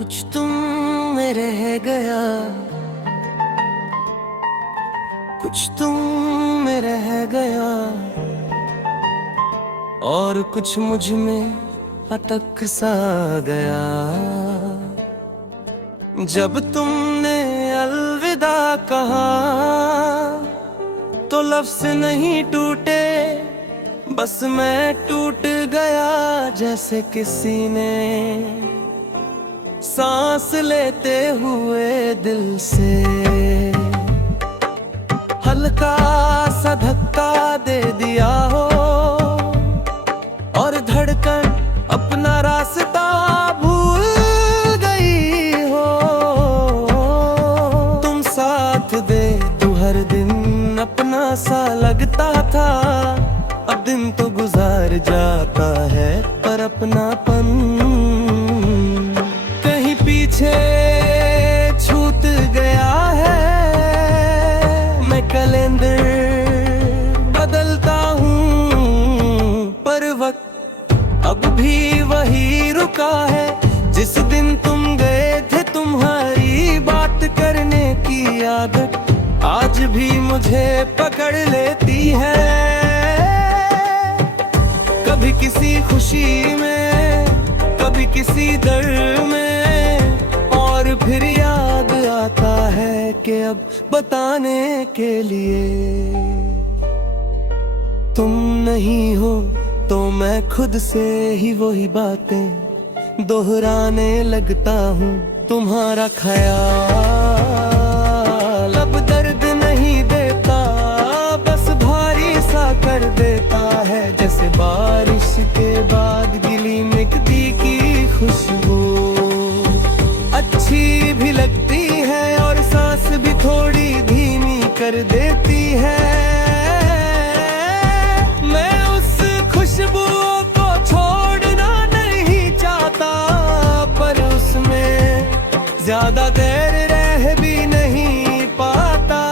कुछ तुम में रह गया, कुछ तुम में रह गया और कुछ मुझ में अटक सा गया। जब तुमने अलविदा कहा तो लफ्ज़ नहीं टूटे, बस मैं टूट गया जैसे किसी ने सांस लेते हुए दिल से हल्का सा धक्का दे दिया हो और धड़कन अपना रास्ता भूल गई हो। तुम साथ दे तू हर दिन अपना सा लगता था, अब दिन तो गुजार जाता है पर अपनापन कहीं पीछे छूट गया है। मैं कैलेंडर बदलता हूँ पर वक्त अब भी वही रुका है। जिस दिन तुम गए थे तुम्हारी बात करने की आदत आज भी मुझे पकड़ लेती है। कभी किसी खुशी में, कभी किसी दर्द में, और फिर याद आता है कि अब बताने के लिए तुम नहीं हो तो मैं खुद से ही वही बातें दोहराने लगता हूँ। तुम्हारा ख्याल अब दर्द नहीं देता, बस भारी सा कर देता है जैसे बारिश के बाद गिली मिट्टी की खुशबू। अच्छी भी लगती है और सांस भी थोड़ी धीमी कर देती है। मैं उस खुशबू को छोड़ना नहीं चाहता पर उसमें ज्यादा देर रह भी नहीं पाता।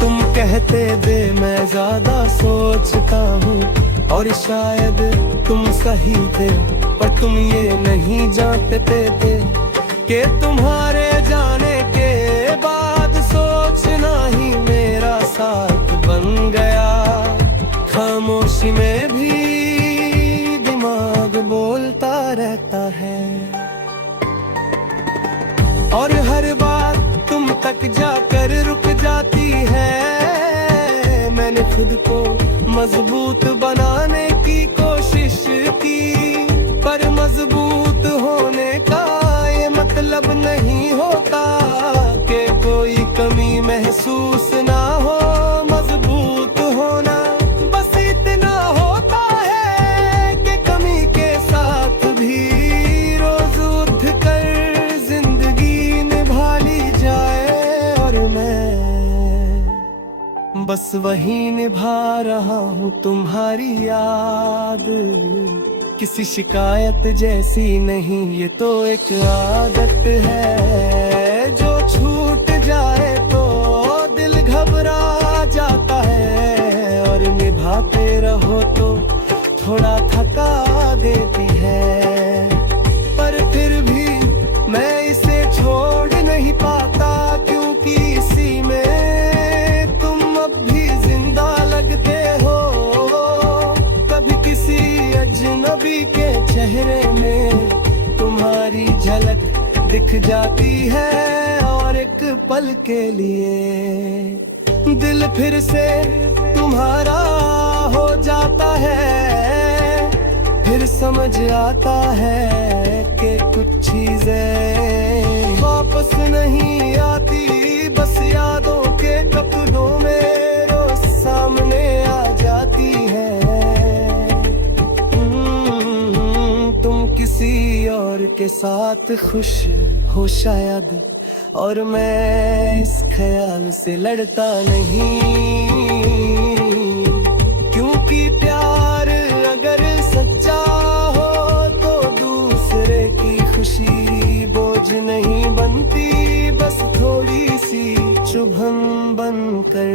तुम कहते दे मैं ज्यादा सोचता हूँ और शायद तुम सही थे, पर तुम ये नहीं जानते थे कि तुम्हारे जाने के बाद सोचना ही मेरा साथ बन गया। खामोशी में भी दिमाग बोलता रहता है और हर बार तुम तक जाकर रुक जाती है। मैंने खुद को मजबूत बनाने की कोशिश की, पर मजबूत होने का ये मतलब नहीं होता कि कोई कमी महसूस ना हो। मजबूत होना बस इतना होता है कि कमी के साथ भी रोज उठ कर जिंदगी निभा ली जाए। और मैं बस वही निभा रहा हूँ तुम्हारी याद, किसी शिकायत जैसी नहीं, ये तो एक आदत है। जो छूट जाए तो दिल घबरा जाता है और निभाते रहो तो थोड़ा थका देती है। पर फिर भी मैं इसे छोड़ नहीं पाता क्योंकि इसी में तुम अब भी जिंदा लगते हो। कभी किसी अजनबी के चेहरे में तुम्हारी झलक दिख जाती है और एक पल के लिए दिल फिर से तुम्हारा हो जाता है। फिर समझ आता है कि कुछ चीजें वापस नहीं आती, बस यादों के कपड़ों में रोज सामने आ जाती है। तुम किसी और के साथ खुश हो शायद, और मैं इस ख्याल से लड़ता नहीं, क्योंकि प्यार अगर सच्चा हो तो दूसरे की खुशी बोझ नहीं बनती, बस थोड़ी सी चुभन बनकर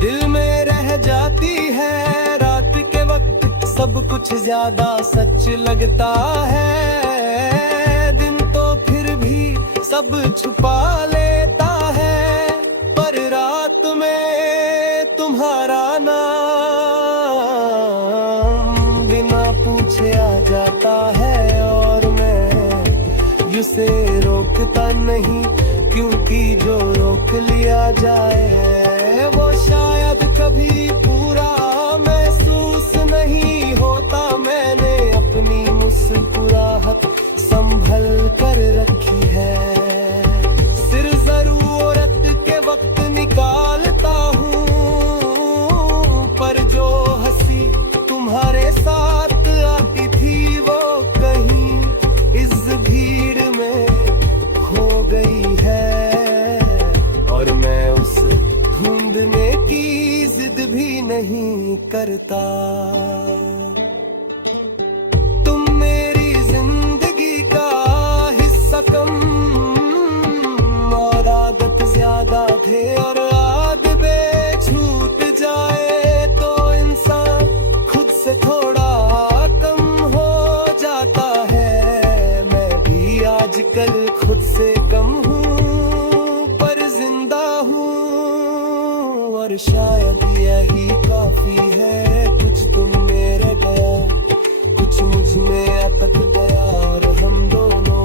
दिल में रह जाती है। रात के वक्त सब कुछ ज्यादा सच लगता है। दिन तो फिर भी सब छुपा लेता है, पर रात में तुम्हारा नाम बिना पूछे आ जाता है। और मैं उसे रोकता नहीं, क्योंकि जो रोक लिया जाए वो शायद कभी पूरा महसूस नहीं होता। मैंने अपनी मुस्कुराहट संभल कर रखी है, सिर्फ जरूरत के वक्त निकालता हूँ। पर जो हंसी तुम्हारे साथ आती थी वो कहीं इस भीड़ में खो गई है। और मैं उस ढूंढने की जिद भी नहीं करता। तुम मेरी जिंदगी का हिस्सा कम और आदत ज्यादा थे, और आदतें छूट जाए तो इंसान खुद से थोड़ा कम हो जाता है। मैं भी आजकल खुद से कम हूँ, पर जिंदा हूँ। और शायद यही काफी है, कुछ तुम मेरे गया, कुछ मुझ में अटक गया। और हम दोनों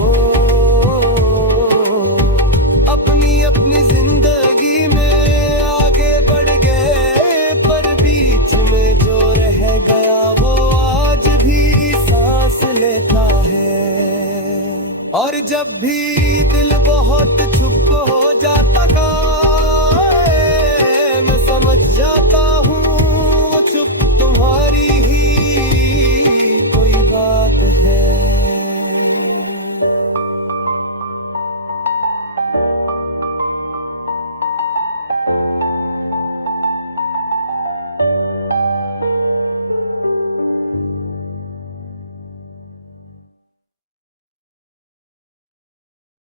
अपनी अपनी जिंदगी में आगे बढ़ गए, पर बीच में जो रह गया वो आज भी सांस लेता है। और जब भी